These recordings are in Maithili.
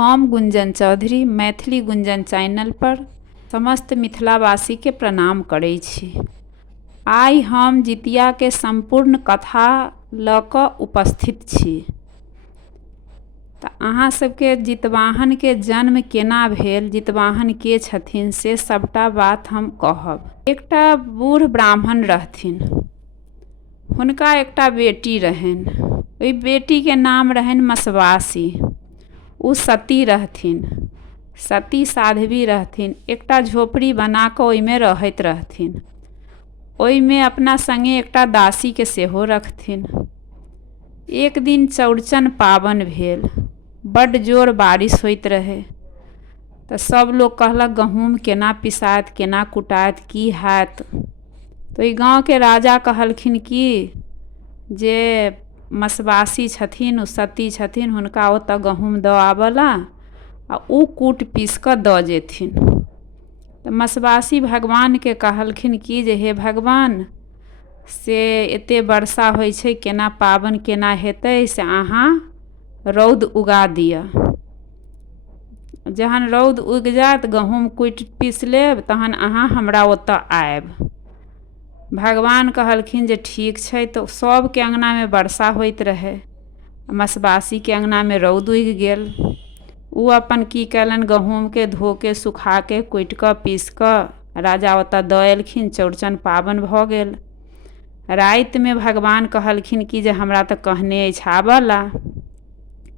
हम गुंजन चौधरी मैथिली गुंजन चैनल पर समस्त मिथिलावासी के प्रणाम करै छी। आइ हम जितिया के संपूर्ण कथा लऽ कऽ उपस्थित छी। तऽ अहाँ सबके जितवाहन के जन्म केना भेल, जितवाहन के छथिन से सबटा बात हम कहब। एकटा बूढ़ ब्राह्मण रहथिन, हुनका एकटा बेटी रहनि। ओहि बेटी के नाम रहनि मसवासी। उ सती रहथिन, सती साध्वी रहथिन। एकटा झोपड़ी बना कऽ ओहिमे रहैत रहथिन। ओहिमे अपना संगे एकटा दासी के सेहो रखथिन। एक दिन चौड़चन पाबन भेल, बड्ड जोर बारिश होइत रहे। तऽ सब लोग कहलक गहूम केना पिसायत, केना कुटायत, की हैत। तऽ ओहि गाँव के राजा कहलखिन कि जे मसवासी छथिन, ओ सती छथिन, हुनका ओतऽ गहूम दऽ आबऽला आ उ कूट पीस कऽ दऽ जेथिन। तऽ मसवासी भगवान के कहलखिन कि जे हे भगवान, से एते वर्षा होइ छै, केना पाबन केना हेतै, से अहाँ रौद उगा दिअ। जहन रौद उगि जायत, गहूम कुटि पीस लेब, तहन अहाँ हमरा ओतऽ आयब। भगवान कहलखिन जे ठीक छै। तऽ सबके अंगना में वर्षा होइत रहे, मसवासी के अंगना में रौद उगि गेल। उ अपन की कयलनि, गहूम के धो के सुखा के कुटि कऽ पीस कऽ राजा ओतऽ दऽ एलखिन। चौड़चन पाबन भऽ गेल। राति में भगवान कहलखिन कि जे हमरा तऽ कहने अछि आबऽला।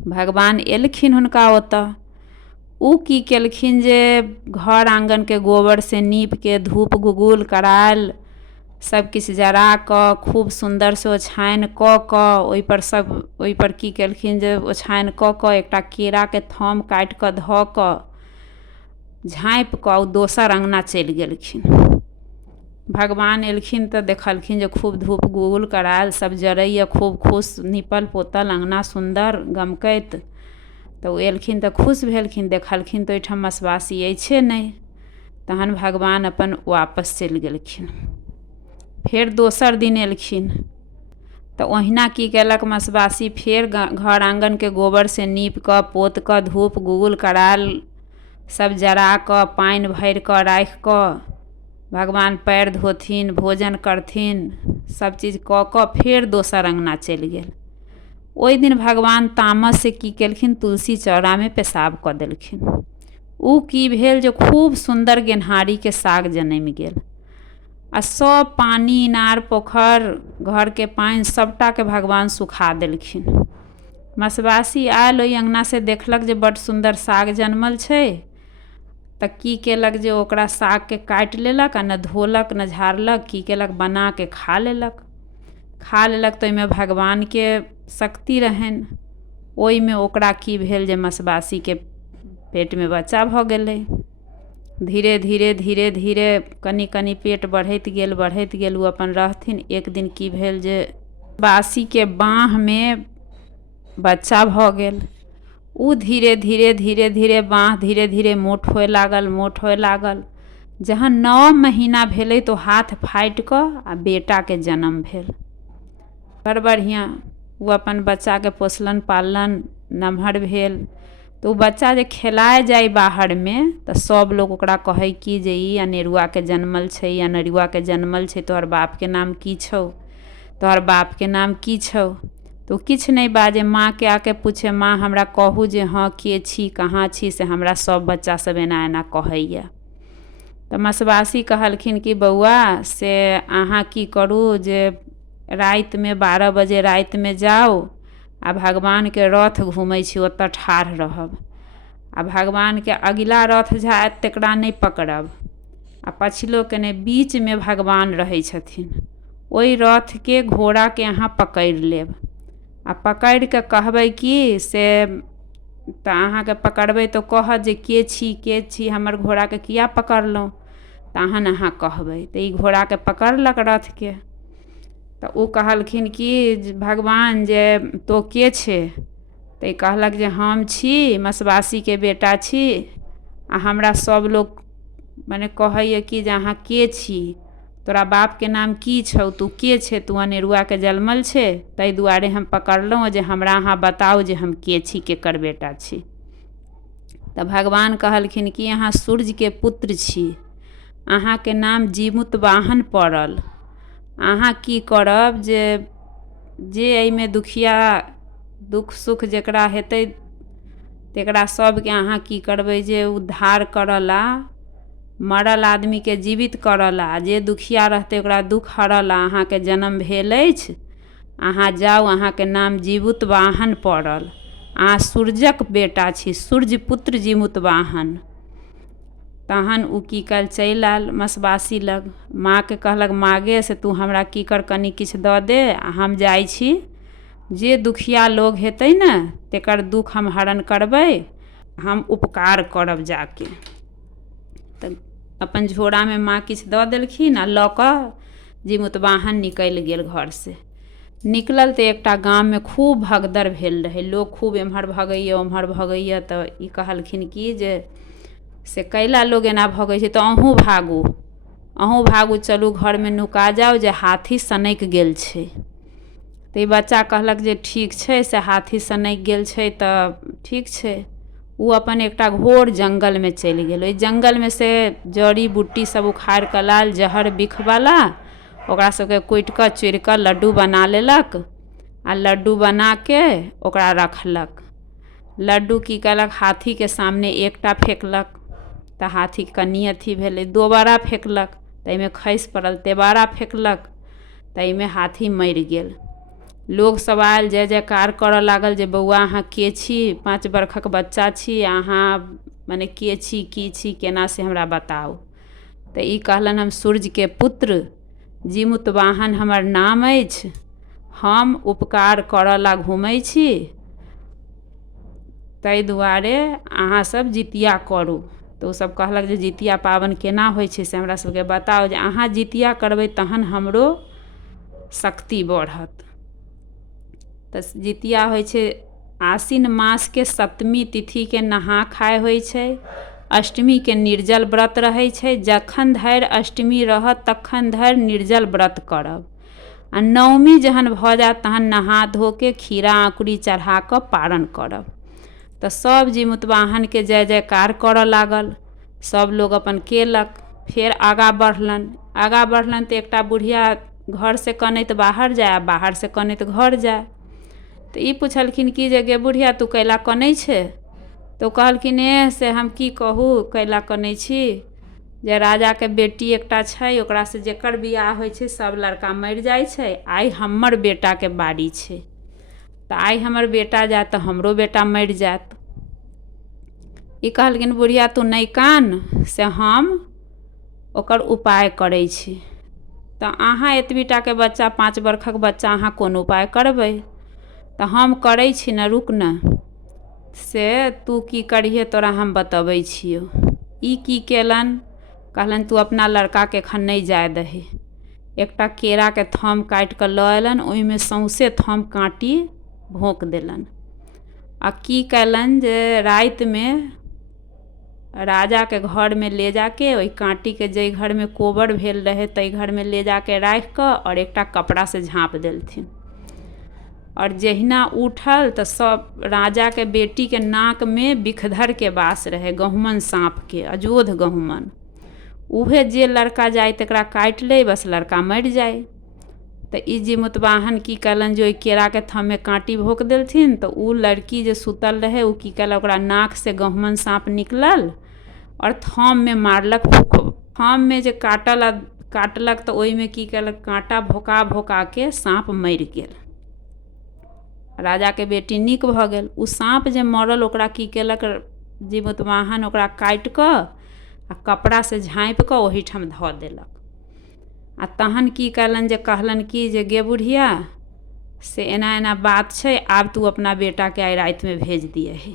भगवान एलखिन हुनका ओतऽ। उ की केलखिन जे घर आंगन के गोबर से नीप के, धूप गुगुल करायल, सब किछु जरा कऽ, खूब सुंदर से ओछाइन कऽ कऽ, ओहि पर की केलखिन जे ओछाइन कऽ कऽ एकटा केरा के थम काटि कऽ धऽ कऽ झाँपि कऽ दोसर अंगना चलि गेलखिन। भगवान एलखिन तऽ देखलखिन जे खूब धूप गुगुल करायल, सब जरैया, खूब खुश, नीपल पोतल अंगना सुंदर गमकैत। तऽ ओ एलखिन तऽ खुश भेलखिन, देखलखिन तऽ ओहिठाम मसवासी अइछे नहि। तहन भगवान अपन वापस चलि गेलखिन। फेर दोसर दिन एलखिन तऽ ओहिना की केलक मसवासी, फेर घर आंगन के गोबर से नीप कऽ, पोत कऽ, धूप गुगुल करायल सब जरा कऽ, पानि भरि कऽ राखि कऽ, भगवान पैर धोथिन, भोजन करथिन, सब चीज कऽ कऽ फेर दोसर अंगना चलि गेल। ओहि दिन भगवान तामस से की केलखिन, तुलसी चौरा में पेशाब कऽ देलखिन। उ की भेल जे खूब सुंदर गेनहारी के साग जनमि गेल। आ सब पानी, इनार, पोखर, घर के पानि सबटा के भगवान सुखा देलखिन। मसवासी आयल ओहि अंगना से, देखलक जे बड्ड सुंदर साग जनमल छै। तऽ की केलक जे ओकरा साग के काटि लेलक, आ न धोलक न झाड़लक, की केलक बना के खा लेलक। तऽ ओहिमे भगवान के शक्ति रहनि। ओहिमे ओकरा की भेल जे मसवासी के पेट में बच्चा भऽ गेलै। धीरे धीरे कनी कनी पेट बढ़ैत गेल, उ अपन रहथिन। एक दिन की भेल जे मसवासी के बाँह में बच्चा भऽ गेल। उ धीरे धीरे बाँह धीरे धीरे मोट होए लागल। जहन 9 महीना भेलै तो हाथ फाटि कऽ आ बेटा के जन्म भेल। बड़ बढ़िया उ अपन बच्चा के पोसलन पाललन, नमहर भेल। तो उ बच्चा जे खेलाए जाए बाहर में, तऽ सब लोग ओकरा कहे कि जे ई अनेरुआ के जन्मल छै, ई अनेरुआ के जन्मल छै, तोहर बाप के नाम की छौ, तोहर बाप के नाम की छौ। तो किछ नहीं बाजे, माँ के आके पूछे, माँ हमरा कहू जे हाँ के छी, कहाँ छी, से हमरा सब बच्चा सब एना एना कहैया। तऽ मसवासी कहलखिन कि बौआ, से अहाँ की करू जे राति में 12 बजे राति में जाउ, आ भगवान के रथ घूमै छी, ओतऽ ठाढ़ रहब। आ भगवान के अगिला रथ जायत तकरा नहीं पकड़ब, आ पछिलो के नहीं, बीच में भगवान रहै छथिन। ओहि रथ के घोड़ा के अहाँ पकड़ि लेब, आ पकड़ि के कहबै कि से, तऽ अहाँ के पकड़बै तो कहत जे के छी, हमर घोड़ा के किया पकड़लहुँ। तहन अहाँ कहबै। तऽ ई घोड़ा के पकड़लक रथ के। तऽ उ कहलखिन कि भगवान जे तो के छे। तऽ ई कहलक जे हम छी, मसवासी के बेटा छी, आ हमरा सब लोग मने कहैया कि जे अहाँ के छी, तोरा बाप के नाम की छौ, तू के छे, तू अनेरुआ के जन्मल छे, ताहि दुआरे हम पकड़लहुँ जे हमरा अहाँ बताउ जे हम के छी, केकर बेटा छी। तऽ भगवान कहलखिन कि अहाँ सूर्यके पुत्र छी, अहाँके नाम जीमूतवाहन पड़ल। अहाँ की करब जे एहिमे दुखिया दुख सुख जकरा हेतै तकरा सबके अहाँ की करबै जे उद्धार करला, मरल आदमीके जीवित करला, जे दुखिया रहतै ओकरा दुख हरला अहाँके जन्म भेल अछि। अहाँ जाउ, अहाँके नाम जीमूतवाहन पड़ल, अहाँ सूर्यक बेटा छी, सूर्य पुत्र जीमूतवाहन। तहन ओ की कल चलि आयल मसबासी लग, माँके कहलक माँगे से तू हमरा की कर कनि किछु दऽ दे, हम जाइ छी, जे दुखिया लोग हेतै ने तकर दुख हम हरण करबै, हम उपकार करब जाके। तऽ अपन झोरामे माँ किछु दऽ देलखिन आ लऽ कऽ जीमूतवाहन निकलि गेल घरसँ। निकलल तऽ एकटा गाममे खूब भगदड़ भेल रहै, लोग खूब एम्हर भगैए ओम्हर भगैए। तऽ ई कहलखिन कि जे से कैला लोग एना भगै छै, तऽ अहूँ भागू, चलू घरमे नुका जाउ जे हाथी सनकि गेल छै। तऽ ई बच्चा कहलक जे ठीक छै, से हाथी सनकि गेल छै तऽ ठीक छै। ओ अपन एकटा घोर जङ्गलमे चलि गेल। ओहि जङ्गलमे से जड़ी बूटी सब उखाड़ि कऽ लायल, जहर बिखवला, ओकरा सबके कुटि कऽ चुड़ि कऽ लड्डू बना लेलक आ लड्डू बनाके ओकरा रखलक। लड्डू की कयलक, हाथीके सामने एकटा फेँकलक तऽ हाथी कनि अथी भेलै, दोबारा फेँकलक तऽ एहिमे खसि पड़ल, तेबारा फेँकलक तऽ एहिमे हाथी मरि गेल। लोग सब आयल, जय जयकार करऽ लागल जे बौआ अहाँ के छी, 5 बरखक बच्चा छी अहाँ, मने के छी, की छी, केना से हमरा बताउ। तऽ ई कहलन हम सूर्यके पुत्र जीमूतवाहन हमर नाम अछि, हम उपकार करऽ ला घुमै छी, ताहि दुआरे अहाँ सब जितिया करू। तऽ ओ सब कहलक जे जितिया पाबनि केना होइ छै से हमरा सबके बताउ, जे अहाँ जितिया करबै तहन हमरो शक्ति बढ़त। तऽ जितिया होइ छै आसिन मासके 7वीं तिथिके नहा खाय होइ छै, अष्टमीके निर्जल व्रत रहै छै, जखन धरि अष्टमी रहत तखन धरि निर्जल व्रत करब, आ 9वीं जहन भऽ जायत तहन नहा धोके खीरा आँकुरी चढ़ा कऽ पारण करब। तऽ सब जीमूतवाहनके जय जयकार करऽ लागल, सब लोग अपन केलक। फेर आगाँ बढ़लन तऽ एकटा बुढ़िया घरसँ कनैत बाहर जाय, बाहरसँ कनैत घर जाय। तऽ ई पुछलखिन कि जे गे बुढ़िया तू कैला कनै छै? तऽ ओ कहलखिन से हम की कहू कैला कनै छी, जे राजाके बेटी एकटा छै, ओकरासँ जेकर बियाह होइ छै सब लड़का मरि जाइ छै, आइ हमर बेटाके बारी छै, तऽ आइ हमर बेटा जायत तऽ हमरो बेटा मरि जायत। ई कहलखिन बुढ़िया तू नहि कान, से हम ओकर उपाय करै छी। तऽ अहाँ एतबीटाके बच्चा, 5 बरखक बच्चा, अहाँ कोन उपाय करबै? तऽ हम करै छी ने, रुक ने, से तू की करिहे तोरा हम बतबै छियौ। ई की केलन, कहलन तू अपना लड़काके एखन नहि जाय दही। एकटा केराके थम काटि कऽ लऽ अयलन, ओहिमे सौंसे थम काँटी भोंक देलन। आ की कयलन जे रातिमे राजाके घरमे ले जाके ओहि काँटीके जाहि घरमे कोबर भेल रहै ताहि घरमे ले जाके राखि कऽ आओर एकटा कपड़ासँ झाँप देलथिन। और जहिना उठल तऽ सब राजाके बेटीके नाकमे बिखधरके वास रहै, गहुमन साँपके, अजोध गहुमन। उहे जे लड़का जाय तकरा काटि लै, बस लड़का मरि जाय। तऽ ई जीमूतवाहन की कयलन जे ओहि केराके थममे काँटी भोंक देलथिन, तऽ ओ लड़की जे सुतल रहै ओ की कयलक, ओकरा नाकसँ गहुमन साँप निकलल और थममे मारलक फूँक। थममे जे काटलक तऽ ओहिमे की कयलक, काँटा भोका भोकाके साँप मरि गेल। राजाके बेटी नीक भऽ गेल। ओ साँप जे मरल ओकरा की केलक जीमूतवाहन, ओकरा काटि कऽ आ कपड़ासँ झाँपि कऽ ओहीठाम धऽ देलक। आ तहन की कयलन जे कहलन कि जे गे बुढ़िया से एना एना बात छै, आब तू अपना बेटाके आइ रातिमे भेज दियही।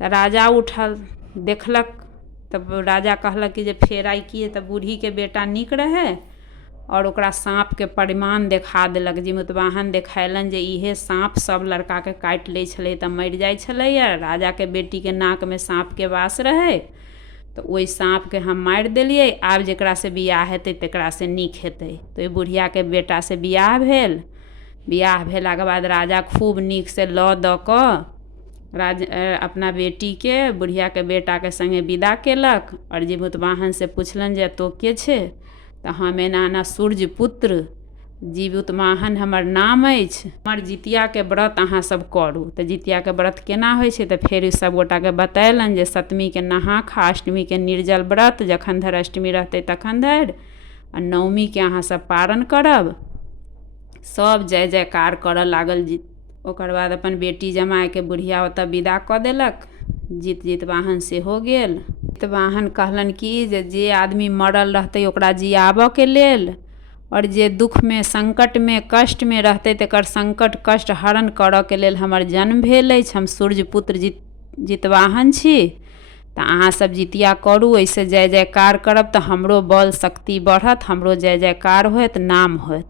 तऽ राजा उठल, देखलक, तब राजा कहलक कि जे फेर आइ की, तऽ बूढ़ीके बेटा नीक रहै और ओकरा साँपके परिमाण देखा देलक। जीमूतवाहन देखेलन जे इहे साँप सब लड़काके काटि लै छलै तऽ मरि जाइ छलैए, राजाके बेटीके नाकमे साँपके वास रहै, तऽ ओहि साँपके हम मारि देलियै, आब जकरासँ बियाह हेतै तकरासँ नीक हेतै। तऽ ओहि बुढ़ियाके बेटासँ बियाह भेल। बियाह भेलाके बाद राजा खूब नीकसँ लऽ दऽ कऽ अपना बेटी के बुढ़िया के बेटा के संगे विदा केलक और जीवुतवाहन से पुछलन जे तो के छे। तऽ हम एना सूर्य पुत्र जीवुतवाहन हमर नाम अछि, हमर जितिया के व्रत अहाँ सब करू। तऽ जितिया के व्रत केना होइ छै तऽ फेर सब गोटा के बतैलन जे सप्तमी के नहा खा, अष्टमी के निर्जल व्रत, जखन धरि अष्टमी रहतै तखन धरि, आ नवमी के अहाँ सब पारण करब। सब जय जयकार करऽ लागल। ओकर बाद अपन बेटी जमाय के बुढ़िया ओतऽ विदा कऽ देलक। जीतवाहन सेहो गेल। जीतवाहन कहलन कि जे आदमी मरल रहतै ओकरा जियाबऽ के लेल, और जे दुख में संकट में कष्ट में रहतै तकर संकट कष्ट हरण करऽ के लेल हमर जन्म भेल अछि। हम सूर्यपुत्र जीतवाहन छी। तऽ अहाँ सब जितिया करू, ऐसे जय जयकार करब तऽ हमरो बल शक्ति बढ़त, हमरो जय जयकार होत, नाम होत।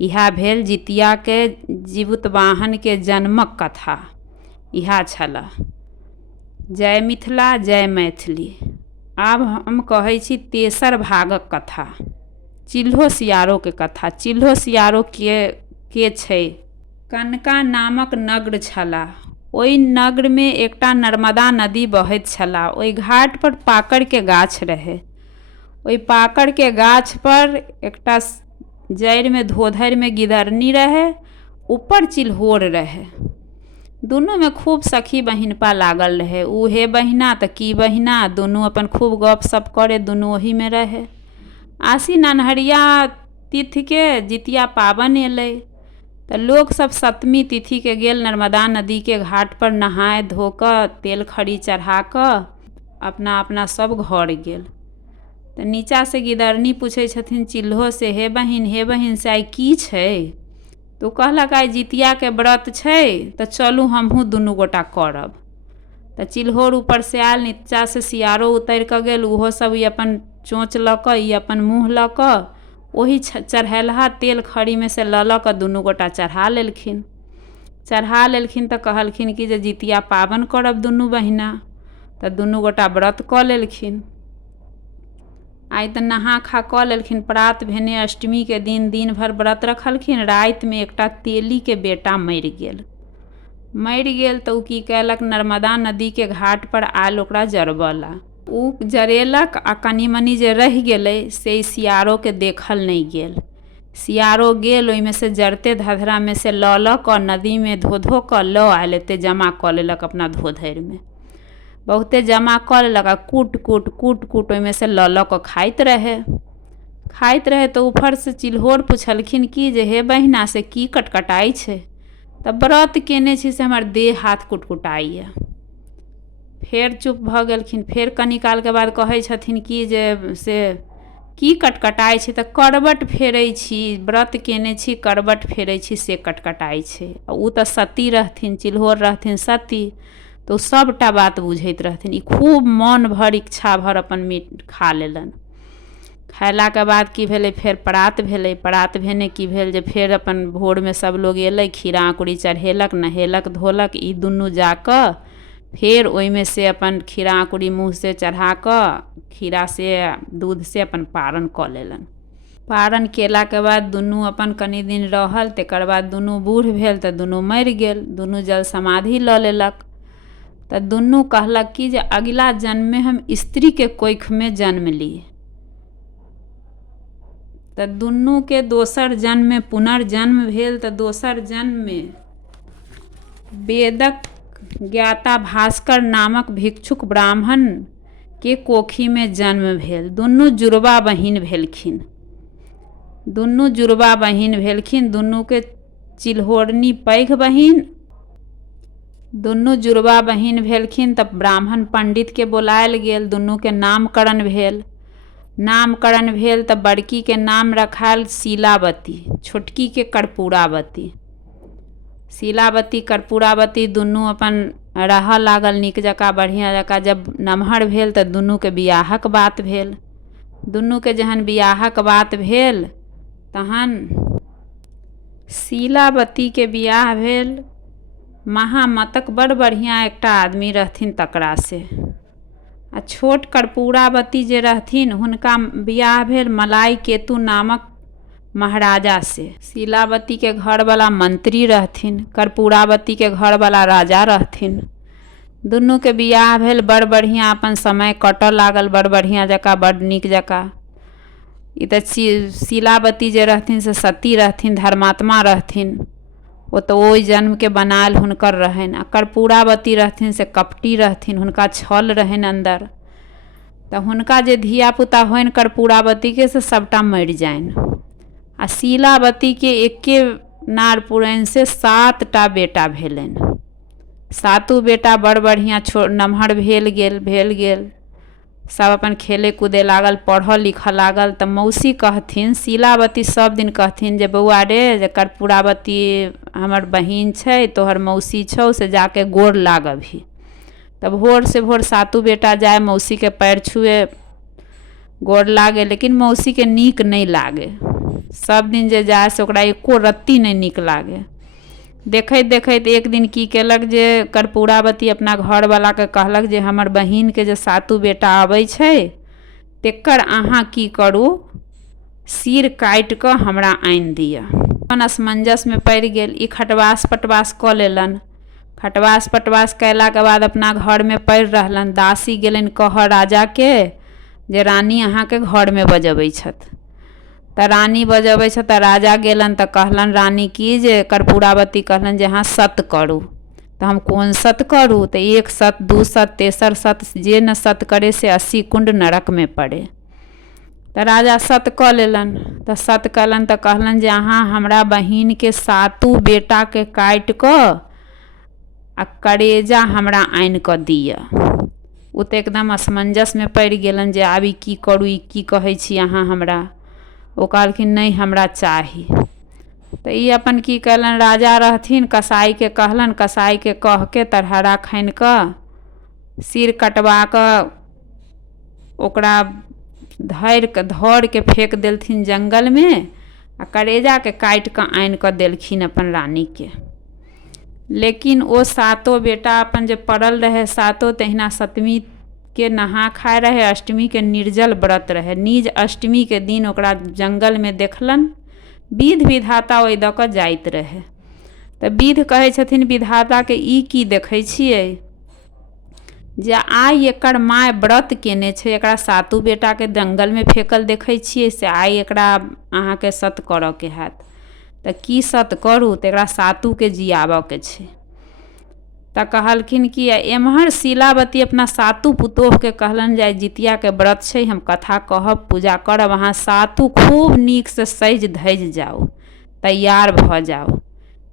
इहा भेल जितिया के जीवुतवाहन के जन्मक कथा। इहा छला। जय मिथिला, जय मैथिली। आब हम कहै छी तेसर भागक कथा, चिल्हो सियारो के कथा। चिल्हो सियारो के छै? कनका नामक नगर छला। ओइ नगर में एकटा नर्मदा नदी बहैत छला। ओइ घाट पर पाकड़ के गाछ रहे। ओइ पाकड़ के गाछ पर एकटा जड़ि में धोधरि में गिदरनी रहे, ऊपर चिल्होर रहे। दुनू में खूब सखी बहिनपा लागल रहे। ऊ हे बहिना तऽ की बहिना, दुनू अपन खूब गप सप करे, दुनू ओही में रहे। आसिन अन्हरिया तिथि के जितिया पाबन एलै तऽ लोग सब सप्तमी तिथि के गेल नर्मदा नदी के घाट पर नहाय धो कऽ तेल खड़ी चढ़ा कऽ अपना अपना सब घर गेल। तऽ नीचा से गिदरनी पूछै छथिन चिल्हो से, हे बहिन से आइ की छै? तो कहलक आइ जितिया के व्रत छै, तऽ चलू हमहूँ दुनू गोटा करब। तऽ चिल्होर ऊपर से आयल, नीचा से सियारो उतर कऽ गेल। उहो सब ई अपन चोंच लऽ कऽ, ई अपन मुँह लऽ कऽ ओही चढ़ेलहा तेल खड़ी में से लऽ कऽ दुनू गोटा चढ़ा लेलखिन। तऽ कहलखिन कि जे जितिया पाबन करब दुनू बहिना। तऽ दुनू गोटा व्रत कऽ लेलखिन। आइ तऽ नहा खा कऽ लेलखिन। प्रात भेने अष्टमी के दिन भर व्रत रखलखिन। राति में एकटा तेली के बेटा मरि गेल। तऽ ऊ की कैलक, नर्मदा नदी के घाट पर आयल ओकरा जरबला। ऊ जरेलक आ कनी मनी जे रहि गेलै से सियारो के देखल नहीं गेल। सियारो गेल, ओहि में से जरते धधरा में से लऽ कऽ नदी में धो धो कऽ लऽ आयल। एते जमा कऽ लेलक अपना धोधरि में, बहुते जमा कऽ लेलक आ कूट कूट ओहि में से लऽ कऽ खाइत रहे। तऽ ऊपर से चिल्होर पुछलखिन कि जे हे बहिना से की कटकटाई छै? तऽ व्रत केने छी से हमर देह हाथ कुटकुटाइए। फेर चुप भऽ गेलखिन। फेर कनी काल के बाद कहै छथिन कि जे से की कटकटाई छै? तऽ करबट फेरै छी, व्रत केने छी करबट फेरै छी से कटकटाई छै। ऊ तऽ सती रहथिन, चिल्होर रहथिन सती, तो सबटा बात बुझैत रहथिन। ई खूब मन भर इच्छा भर अपन मीट खा लेलन। खैला के बाद की भेलै, फेर परात भेलै। परात भेने की भेल जे फेर अपन भोर में सब लोग एलै, खीरा आकुड़ी चढ़ेलक, नहेलक धोलक। ई दुनू जाकऽ फेर ओहि में से अपन खीरा आकुड़ी मुँह से चढ़ा कऽ खीरा से दूध से अपन पारण कऽ लेलन। पारण केला के बाद दुनू अपन कनी दिन रहल। तकर बाद दुनू बूढ़ भेल तऽ दुनू मरि गेल। दुनू जल समाधि लऽ लेलक। तऽ दुनू कहलक कि जे अगिला जन्म में हम स्त्री के कोख में जन्म ली। तऽ दुनू के दोसर जन्म में पुनर्जन्म भेल। तऽ दोसर जन्म में वेदक ज्ञाता भास्कर नामक भिक्षुक ब्राह्मण के कोखी में जन्म भेल। दुनू जुड़वा बहिन भेलखिन। दुनू के चिल्होरनी पैघ बहिन। दुनू जुड़वा बहिन भेलखिन। तऽ ब्राह्मण पंडित के बुलायल गेल। दुनू के नामकरण भेल। तऽ बड़की के नाम रखायल शीलावती, छोटकी के कर्पूरावती। शीलावती कर्पूरावती दुनू अपन रहऽ लागल नीक जकाँ, बढ़िया जकाँ। जब नमहर भेल तऽ दुनू के बियाहक बात भेल। दुनू के जहन बियाहक बात भेल तहन शीलावती के बियाह भेल महामतक बड़ बढ़िया एकटा आदमी रहथिन तकरा से। आ छोट कर्पूरावती जे रहथिन हुनका बियाह भेल मलाई केतु नामक महाराजा से। शीलावती के घर वाला मंत्री रहथिन, कर्पूरावती के घर वाला राजा रहथिन। दुनू के बियाह भेल, बड़ बढ़िआँ अपन समय कटऽ लागल, बड़ बढ़िआँ जकाँ, बड़ नीक जकाँ। ई तऽ शीलावती जे रहथिन से सती रहथिन, धर्मात्मा रहथिन, ओ तऽ ओहि जन्मके बनायल हुनकर रहनि। आ कर्पूरावती रहथिन से कपटी रहथिन, हुनका छल रहनि अन्दर। तऽ हुनका जे धियापुता होनि कर्पूरावतीके से सभटा मरि जानि। आ शीलावतीके एके नार पुरनि से 7टा बेटा भेलनि। 7 बेटा बड़ बढ़िआँ नमहर भेल गेल। सब अपन खेले कूदे लागल, पढ़ऽ लिखऽ लागल। तऽ मौसी कहथिन, शीलावती सब दिन कहथिन जे बौआ रे, जे कर्पूरावती हमर बहिन छै, तोहर मौसी छौ, से जाके गोर लागबही। तब भोर से भोर 7 बेटा जाए मौसीके पैर छुए, गोर लागे, लेकिन मौसीके नीक नहीं लागे। सब दिन जे जाए से ओकरा एको रत्ती नहीं नीक लागे। देखैत देखैत एक दिन की केलक जे कर्पूरावती अपना घरवालाके कहलक जे हमर बहिनके जे 7 बेटा आबै छै, तेकर अहाँ की करू, सिर काटि कऽ हमरा आनि दिअ। अपन असमंजसमे पड़ि गेल। ई खटवास पटवास कऽ लेलन। खटवास पटवास कयलाके बाद अपना घरमे पड़ि रहलन। दासी गेलनि कहऽ राजाके जे रानी अहाँके घरमे बजबै छथि। तऽ रानी बजबै छथि तऽ राजा गेलन तऽ कहलन रानी की जे कर्पूरावती कहलन जे अहाँ सत करू। तऽ हम कोन सत करू? तऽ 1 सत, 2 सत, तेसर सत, जे न सत करे से 80 कुंड नरक में पड़े। तऽ राजा सत कऽ लेलन। तऽ सत कलन तऽ कहलन जे अहाँ हमरा बहिन के 7 बेटा के काटि कऽ आ करेजा हमरा आनि कऽ दिअ। ओ तऽ एकदम असमंजस में पड़ि गेलन जे आब ई की करू, ई की कहै छी अहाँ हमरा। ओ कहलखिन नहीं हमरा चाही। तऽ ई अपन की कलन, राजा रहथिन, कसाई के कहलन, कसाई के कह के तरहरा खानि कऽ सिर कटवा कऽ ओकरा धर के फेंक देलथिन जंगल में, आ करेजा के काटि कऽ आनि कऽ देलखिन अपन रानी के। लेकिन ओ 7 बेटा अपन जे पड़ल रहे 7, तहिना 7वीं के नहा खाए रहे, अष्टमी के निर्जल व्रत रहे। नीज अष्टमी के दिन ओकरा जंगल में देखलन, विध विधाता ओहि दऽ कऽ जाइत रहे। तऽ विध कहै छथिन विधाता के ई की देखै छियै जे आइ एकर माय व्रत केने छै, एकरा 7 बेटा के जंगल में फेंकल देखै छियै, से आइ एकरा अहाँके सत करऽ के हैत। तऽ की सत करू? तऽ एकरा 7 के जियाबऽ के छै। तऽ कहलखिन कि एम्हर शीलावती अपना 7 पुतोह के कहलन जे जितिया के व्रत छै, हम कथा कहब, पूजा करब, अहाँ 7 खूब नीक से सज धज जाओ, तैयार भऽ जाओ,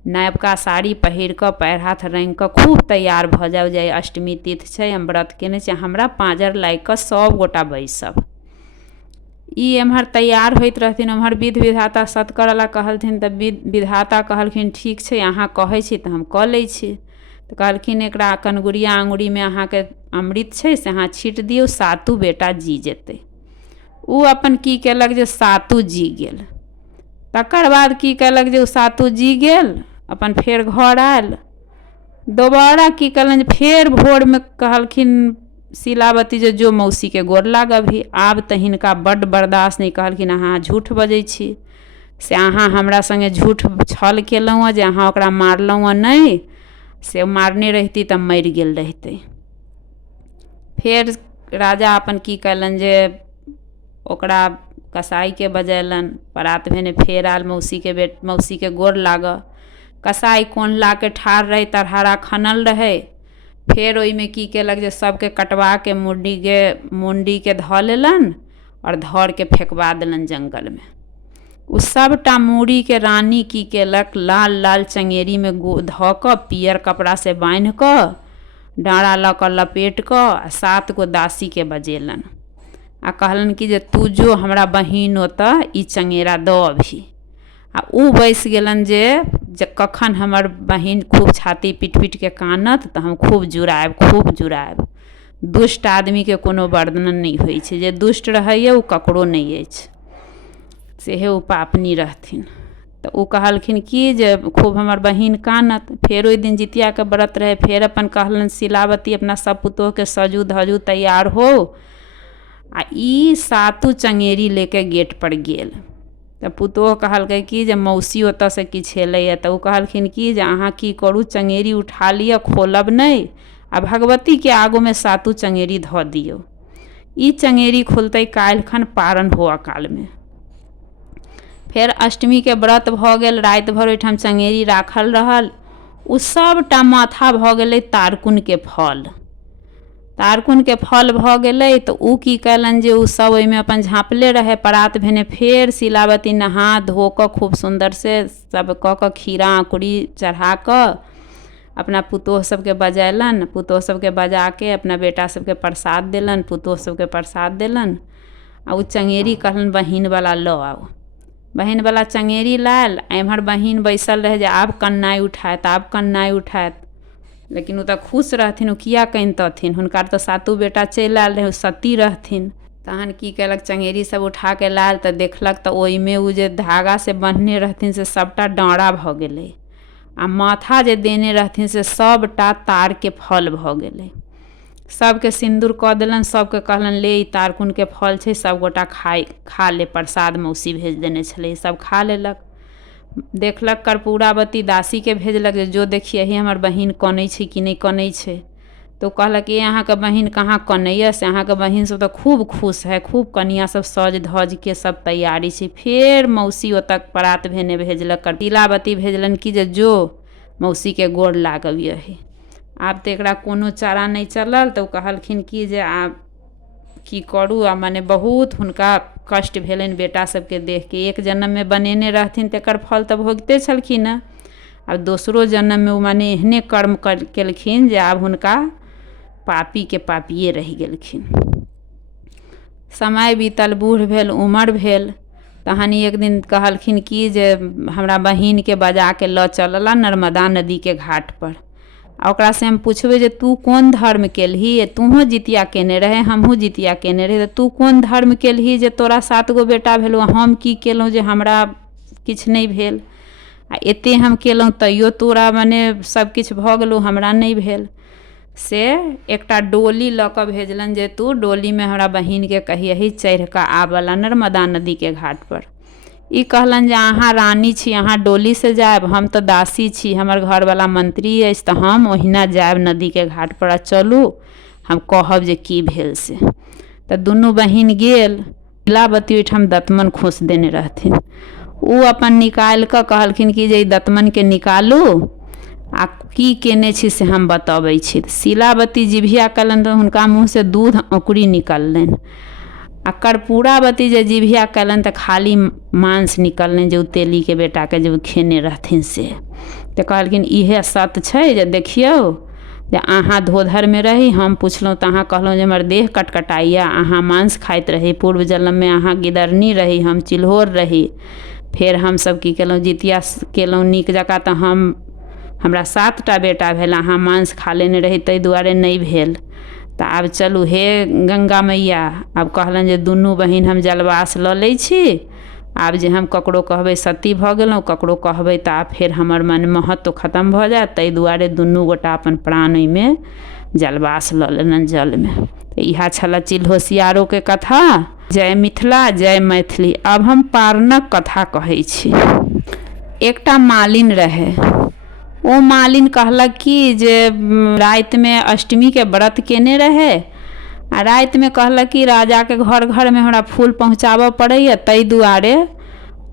नयका साड़ी पहिर कऽ, पैर हाथ रंगि कऽ खूब तैयार भऽ जाओ, जे अष्टमी तिथि छै, हम व्रत केने छी, हमरा पाँजर लागि कऽ सब गोटा बैसब। ई एम्हर तैयार होइत रहथिन, एम्हर विध विधाता सत करला कहलथिन। तऽ विधाता कहलखिन ठीक छै, अहाँ कहै छी तऽ हम कऽ लै छी। तऽ कहलखिन एकरा कनगुरिया आंगुरी में अहाँके अमृत छै, से अहाँ छीट दियौ, 7 बेटा जी जेतै। ओ अपन की केलक जे 7 जी गेल। तकर बाद की केलक जे 7 जी गेल, अपन फेर घर आयल। दोबारा की कलन, फेर भोर में कहलखिन शीलावती जे जो मौसी के गोर लागबही। आब तऽ हिनका बड्ड बर्दाश्त नहीं, कहलखिन अहाँ झूठ बजै छी, से अहाँ हमरा संगे झूठ छल केलहुँ हँ जे अहाँ ओकरा मारलहुँ हँ नहीं, से मारने रहिती तऽ मरि गेल रहितै। फेर राजा अपन की कलन जे ओकरा कसाई के बजैलन, परात भेने फेर आयल मौसी के गोर लागऽ। कसाई कोन ला के ठाढ़ रहे, तरहारा खनल रहे। फेर ओहि में की केलक जे सबके कटवा के मुंडी के धऽ लेलन और धर के फेंकवा देलन जंगल में। उ सबटा मूड़ी के रानी की केलक, लाल लाल चंगेरी में धऽ कऽ, पियर कपड़ा से बांधि कऽ, डाँड़ा लऽ कऽ लपेट कऽ 7 गो दासी के बजेलन आ कहलन कि जे तू जो हमरा बहिन ओतऽ ई चंगेरा दऽ अबही। आ उ बैस गेलन जे कखन हमर बहिन खूब छाती पीट पीट के कानत तऽ हम खूब जुड़ाएब। दुष्ट आदमी के कोनो वर्णन नहीं होइ छै, जे दुष्ट रहैए उ ककरो नहीं अछि, सेहे उ पापनी रहथिन। तऽ उ कहलखिन कि जे खूब हमर बहिन कानत। फेर ओहि दिन जितिया के व्रत रहे, फेर अपन कहलन शीलावती अपना सब पुतोह के सजू धजू तैयार हो, आ ई 7 चंगेरी लेके गेट पर गेल। तऽ पुतोह कहलकै कि जे मौसी ओतऽ से किछु एलैए। तऽ उ कहलखिन कि जे अहाँ की करू, चंगेरी उठा लिअ, खोलब नहीं, आ भगवती के आगू में 7 चंगेरी धऽ दियौ। ई चंगेरी खुलतै काल्हिखन पारण हुआ काल में। फेर अष्टमी के व्रत भऽ गेल, राति भर ओहिठाम चंगेरी राखल रहल। उ सबटा माथा भऽ गेलै तारकुन के फल। तारकुन के फल भऽ गेलै तऽ उ की कयलनि जे उ सब ओहिमे अपन झाँपले रहे। परात भेने फेर शिलावती नहा धो कऽ खूब सुंदर से सब कऽ कऽ खीरा अंकुरी चढ़ा कऽ अपना पुतोह सबके बजैलन। पुतोह सबके बजा के अपना बेटा सबके प्रसाद देलन, पुतोह सबके प्रसाद देलन। आ उ चंगेरी कहलन बहिन वाला लऽ आउ। बहिन वाला चंगेरी लायल। एम्हर बहिन बैसल रहे जे आब कन्नाइ उठायत, आब कन्नाइ उठायत। लेकिन उ तऽ खुश रहथिन, उ किया कनितथिन, हुनकर तऽ 7 बेटा चलि आयल रहे, सती रहथिन। तहन की कयलक, चंगेरी सब उठा के लायल तऽ देखलक तऽ ओहिमे उ जे धागा से बन्हने रहथिन से सबटा डाँड़ा भऽ गेलै। आ माथा जे देने रहथिन से सबटा तार के फल भऽ गेलै। सबके सिंदूर कऽ देलन, सबके कहलन ले ई तारकुन के फल छै, सब गोटा खा ले, प्रसाद मौसी भेज देने छलै। सब खा लेलक। देखलक कर्पूरावती दासी के भेजलक जे जो देखिए ही हमर बहिन कनै छै कि नहीं कनै छै। तो कहलक ये अहाँ के बहिन कहाँ कनैया, से अहाँ के बहिन सब तो खूब खुश है, खूब कनिया सब सज धज के सब तैयारी छै। फेर मौसी ओतक परात भेने भेजलक, कर्पूरावती भेजलन कि जे जो मौसी के गोर लागबिय है। आब तऽ एकरा कोनो चारा नहीं चलल। तऽ कहलखिन कि जे आब की करू, आ माने बहुत हुनका कष्ट भेलनि बेटा सबके देख के। एक जन्म में बनेने रहथिन तेकर फल तऽ भोगते छलखिन हँ। आब दोसरो जन्म में माने एहने कर्म केलखिन जे आब हुनका पापी के पापिये रहि गेलखिन। समय बीतल, बूढ़ भेल, उमर भेल। तहन एक दिन कहलखिन कि जे हमरा बहिन के बजा के लऽ चलला नर्मदा नदी के घाट पर। आ ओकरा से हम पूछबै जे तू कोन धर्म केलही, तूहो जितिया केने रहे, हमहूँ जितिया केने रहे, तू कोन धर्म केलही जे तोरा 7 गो बेटा भेलौ, हम की केलहुँ जे हमरा किछु नहीं भेल। आ एते हम केलहुँ तैयो तोरा मने सब किछु भऽ गेलौ, हमरा नहीं भेल। से एकटा डोली लऽ कऽ भेजलन जे तू डोली में हमरा बहिन के कहियही चढ़ि कऽ आबला नर्मदा नदी के घाट पर। ई कहलन जे अहाँ रानी छी, अहाँ डोली से जायब, हम तऽ दासी छी, हमर घरवाला मंत्री अछि, तऽ हम ओहिना जायब नदी के घाट पर। चलू हम कहब जे की भेल से। तऽ दुनू बहिन गेल। शीलावती ओहिठाम दतमन खोस देने रहथिन। उ अपन निकालि कऽ कहलखिन कि जे दतमन के निकालू आ की केने छी से हम बतबै छी। शीलावती जिभिया कलन तऽ हुनका मुँह से दूध अंकुरी निकललनि। आ कर्पूरावती जे जिभिया कलन तऽ खाली मांस निकललनि जे उ तेली के बेटा के जे खेने रहथिन से। तऽ कहलखिन इहे सत्य छै जे देखियौ जे अहाँ धोधर में रही, हम पुछलहुँ तऽ अहाँ कहलहुँ जे हमर देह कटकटाइया, अहाँ मांस खाइत रही, पूर्व जन्म में अहाँ गिदरनी रही, हम चिल्होर रही। फेर हमसब की केलहुँ, जितिया केलहुँ नीक जकाँ, तऽ हमरा 7टा बेटा भेल, अहाँ मांस खा लेने रही ताहि दुआरे नहीं भेल। तऽ आब चलू हे गंगा मैया। आब कहलन जे दुनू बहिन हम जलवास लऽ लै छी। आब जे हम ककरो कहबै सती भऽ गेलहुँ, ककरो कहबै तऽ आब फेर हमर मन महत्व खत्म भऽ जायत। ताहि दुआरे दुनू गोटा अपन प्राण में जलवास लऽ लेलन जल में। तऽ इएह छल चिल्होसियारो के कथा। जय मिथिला, जय मैथिली। अब हम पारणक कथा कहै छी। एकटा मालिन रहे। ओ मालिन कहलक कि जे रात में अष्टमी के व्रत केने रहे। आ रात में कहलक कि राजा के घर घर में हमरा फूल पहुँचाबऽ पड़ैया, ताहि दुआरे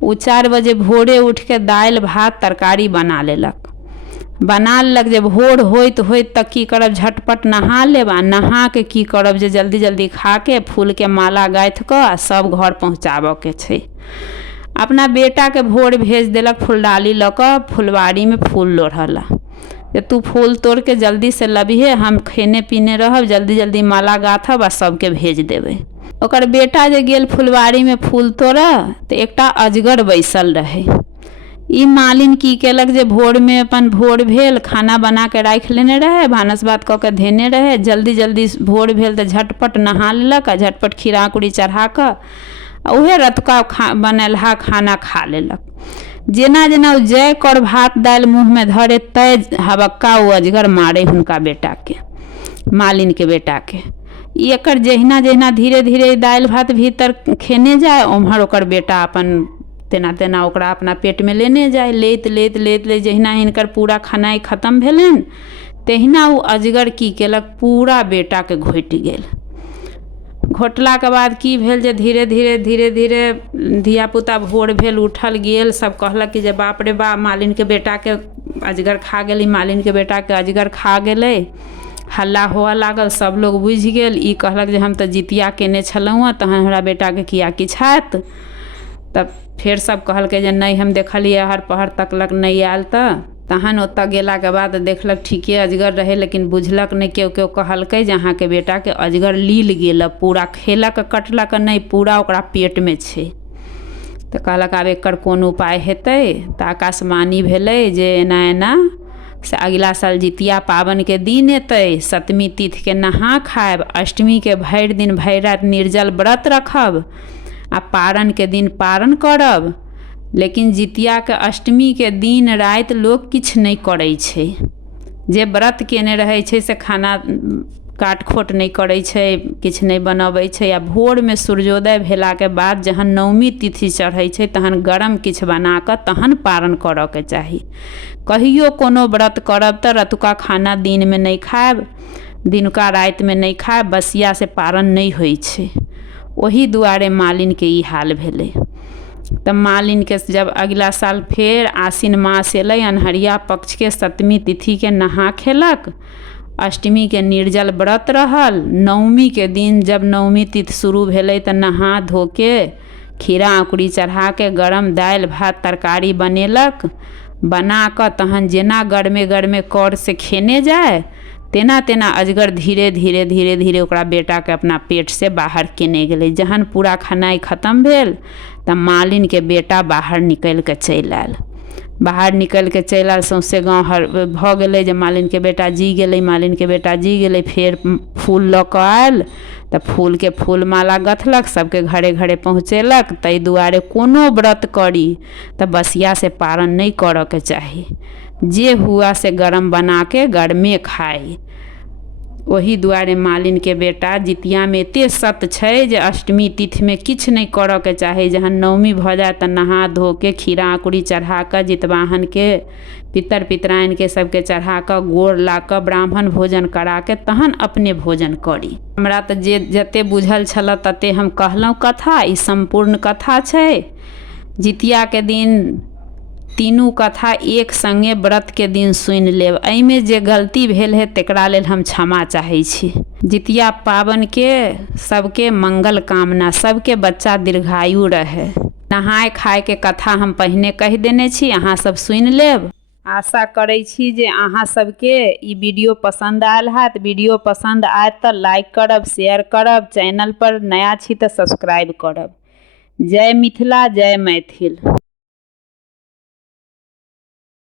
उ 4 बजे भोरे उठ के दालि भात तरकारी बना लेलक। बना लेलक जे भोर होइत होइत तक की करब, झटपट नहा लेब, आ नहा के की करब जे जल्दी जल्दी खा के फूल के माला गाथि कऽ आ सब घर पहुँचाबऽ के छै। अपना बेटा के भोर भेज देलक फूलडाली लऽ कऽ फुलवारी में फूल लोढ़ला जे तू फूल तोड़ के जल्दी से लबिहे, हम खेने पीने रहब, जल्दी जल्दी माला गाथब आ सबके भेज देबै। ओकर बेटा जे गेल फुलवारी में फूल तोड़ऽ तऽ एकटा अजगर बैसल रहे। ई मालिन की केलक जे भोर में अपन भोर भेल, खाना बना के राख लेने रहे, भानस भात कऽ के धेने रहे। जल्दी जल्दी भोर भेल तऽ झटपट नहा लेलक आ झटपट खीरा कुड़ी चढ़ा कऽ उहे रतुका बनेलहा खाना खा लेलक। जेना जेना उ जय कर भात दालि मुँह में धरे तय हबक्का उ अजगर मारे हुनका बेटा के, मालिन के बेटा के। ई एकर जहिना जहिना धीरे धीरे दालि भात भीतर खेने जाए, ओम्हर ओकर बेटा अपन तेना तेना ओकरा अपना पेट में लेने जाए। लेत लेत लेत लेत जहिना हिनकर पूरा खेनाइ खत्म भेलनि, तहिना ओ अजगर की केलक, पूरा बेटाके घोटि गेल। घोटलाके बाद की भेल जे धीरे धीरे धियापुता भोर भेल, उठल गेल, सब कहलक कि जे बाप रे बाप, मालिनके बेटाके अजगर खा गेलै, मालिनके बेटाके अजगर खा गेलै। हल्ला हुअ लागल, सब लोग बुझि गेल। ई कहलक जे हम तऽ जितिया केने छलहुँ, तहन हमरा बेटाके किया किछु हैत। तब फेर सब कहलकै जे नहीं, हम देखलिए, हर पहर तकलक नहीं आयल। तहन ओतऽ गेलाके बाद देखलक ठीके अजगर रहे, लेकिन बुझलक नहीं। केओ कहलकै जे अहाँके बेटाके अजगर लील गेल, पूरा खेलक कटलक नहीं, पूरा ओकरा पेटमे छै। तऽ कहलक आब एकर कोन उपाय हेतै। तऽ आकाशवाणी भेलै जे एना एना से अगिला साल जितिया पाबनिके दिन एतै, सप्तमी तिथिके नहा खायब, अष्टमीके भरि दिन भरि राति निर्जल व्रत रखब आ पारणके दिन पारण करब। लेकिन जितियाके अष्टमीके दिन राति लोक किछु नहीं करै छै। जे व्रत केने रहै छै से खाना काट खोट नहीं करै छै, किछु नहीं बनबै छै। आ भोरमे सूर्योदय भेलाके बाद जहन नवमी तिथि चढ़ै छै, तहन गरम किछु बनाकऽ तहन पारण करऽके चाही। कहियो कोनो व्रत करब तऽ रतुका खाना दिनमे नहीं खायब, दिनुका रातिमे नहीं खायब, बसिया से पारण नहीं होइ छै। ओही दुआरे मालिनके ई हाल भेलै। तऽ मालिनके जब अगिला साल फेर आसिन मास एलै, अन्हरिया पक्षके सप्तमी तिथिके नहा खेलक, अष्टमीके निर्जल व्रत रहल। नवमीके दिन जब नवमी तिथि शुरू भेलै तऽ नहा धोके खीरा अकुरी चढ़ाके गरम दालि भात तरकारी बनेलक। बनाकऽ तहन जेना गरमे गरमे कर से खेने जाए, तेना तेना अजगर धीरे धीरे ओकरा बेटाके अपना पेट से बाहर केने गेलै। जहन पूरा खेनाइ खत्म भेल तऽ मालिनके बेटा बाहर निकलिके चलि आयल। बाहर निकलिके चलि आयल, सौंसे गाँव भऽ गेलै जे मालिनके बेटा जी गेलै, मालिनके बेटा जी गेलै। फेर फूल लऽ कऽ आयल तऽ फूलके फूल माला गथलक, सबके घरे घरे पहुँचेलक। ताहि दुआरे कोनो व्रत करी तऽ बसिया से पारण नहीं करऽके चाही। जे हुआ से गरम बनाके गरमे खाई। ओही दुआरे मालिनके बेटा जितियामे एते सत्य छै जे अष्टमी तिथिमे किछु नहीं करऽके चाही। जहन नवमी भऽ जाए तऽ नहा धोके खीरा अकुरी चढ़ाकऽ जितवाहनके, पितर पितराइनके सबके चढ़ाकऽ गोर लाकऽ ब्राह्मण भोजन कराके तहन अपने भोजन करी। हमरा तऽ जते बुझल छल तते हम कहलहुँ कथा। ई सम्पूर्ण कथा छै। जितियाके दिन तीनू कथा एक संगे व्रत के दिन सुनि लेब। एहिमे जे गलती भेल है तकरा लेल हम क्षमा चाहै छी। जितिया पाबन के सबके मंगल कामना, सबके बच्चा दीर्घायु रहे। नहाय खाय के कथा हम पहिने कहि देने छी, अहाँ सब सुनि लेब। आशा करै छी जे अहाँ सबके ई वीडियो पसंद आयल हैत। वीडियो पसंद आयत तऽ लाइक करब, शेयर करब, चैनल पर नया छी तऽ सब्सक्राइब करब। जय मिथिला, जय मैथिल।